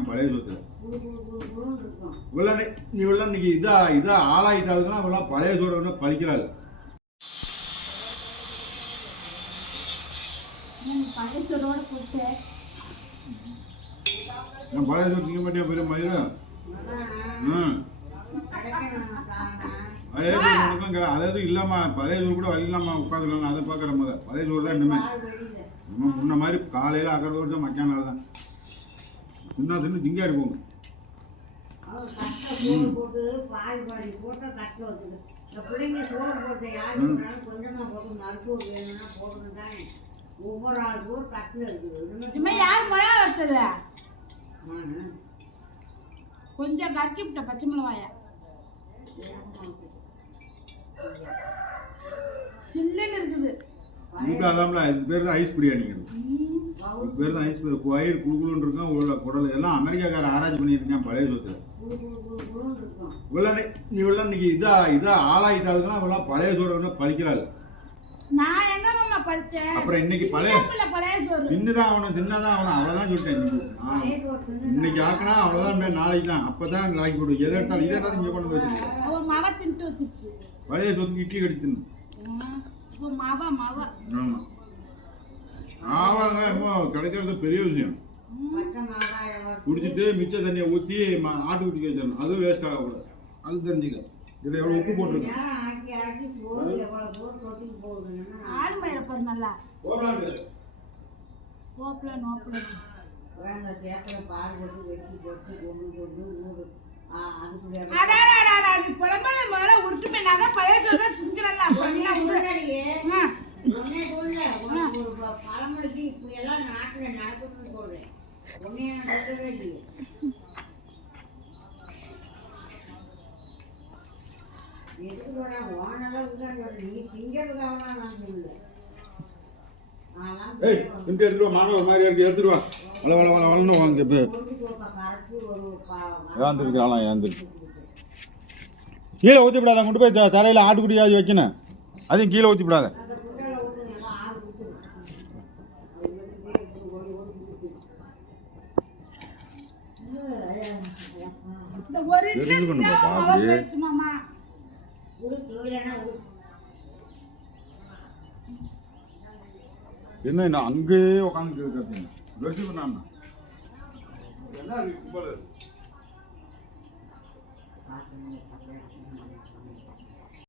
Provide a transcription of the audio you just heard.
இருக்கேன் பழைய சோத்துல. நீ இவ்வளோ இன்னைக்கு இதா இதா ஆளாயிட்டாளுக்குலாம் இவ்வளோ பழைய சோறு பழிக்கிறாள். எனக்கு பழைய சோறோட போட்டு நான் பழைய சோறு திங்க மாட்டேன் பெரிய மயிரும் ம். பழைய சோறு மட்டும் கிடையாது அதாவது இல்லாம பழைய சோறு கூட வழி இல்லாம உட்காந்துக்கலாம் அதை பார்க்குற முத பழைய சோறு தான் இன்னுமே நம்ம முன்ன மாதிரி காலையில் ஆக்கிறதோட தான் மக்கானால தான் தின்னா தின்னு கட்டை சோறு போட்டு பால் பாடி போட்டு கட்டை வச்சுது இந்த பிள்ளைங்க சோறு போட்டு யார் போட்டாலும் கொஞ்சமாக போட்டு வேணும்னா போடணும் தானே ஒவ்வொரு ஆளுக்கும் ஒரு தட்டில் இருக்குது யார் வறுத்தது நானு கொஞ்சம் கக்கி விட்ட பச்சை மிளகாய. சில்லுன்னு இருக்குது. வீட்டில் அதான்ல இது பேர் தான் ஐஸ் பிரியாணிங்கிறது. இது பேர் தான் ஐஸ் வயிறு குழுக்குழுன்னு இருக்கும் உள்ள குடல் இதெல்லாம் அமெரிக்காக்கார ஆராய்ச்சி பண்ணியிருக்கேன் பழைய சோத்துல இவ்வளோ நீ இவ்வளோ இன்னைக்கு இதா இதா ஆளாயிட்டாளுக்குலாம் இவ்வளோ பழைய சோறு பழிக்கிறாள். நான் மாமா படிச்சேன் அப்புறம் இன்னைக்கு பழைய தின்னுதான் ஆகணும் தின்னதான் ஆகணும் அவ்வளோதான் சொல்லிட்டேன் இன்னைக்கு. ஆக்கினா அவ்வளோதான் நாளைக்கு தான். அப்போ தான் நாளைக்கு கொடு. எதை எடுத்தாலும் இதை எடுத்தாலும் இங்கே கொண்டு வந்து வச்சிருச்சு. பழைய சொத்துக்கு இட்லி கடிச்சு மவ மவ. ஆமாம் ஆவாங்க ரொம்ப கிடைக்கிறது பெரிய விஷயம். குடிச்சிட்டு மிச்ச தண்ணியை ஊற்றி ஆட்டுக்குட்டிக்கு வச்சிடணும். அதுவும் வேஸ்ட் ஆகக்கூடாது. அது தெரிஞ்சுக்க இதில் எவ்வளோ உப்பு போட்டிருக்கேன் நோப்புல நோப்புல வேங்க சேப்பல பால் போட்டு வெட்டி போட்டு கொண்டு கொண்டு எதுக்கு ஓனளவுக்கு தான் சொல்றேன் நீ திங்கிறதுக்காக நான் ஏய் திண்டு எடுத்துட்டு மாணவர் மாதிரி இருக்கு எடுத்துட்டு வள வள வள வளன்னு வாங்க இப்போ ஏந்திருக்கு. கீழே ஊற்றிவிடாத கொண்டு போய் த- தரையில் ஆட்டுக்குட்டியாவது வைக்கணும். அதையும் கீழே ஊற்றி என்ன அங்கேயே உட்காந்து இருக்கிறது வெற்றி என்ன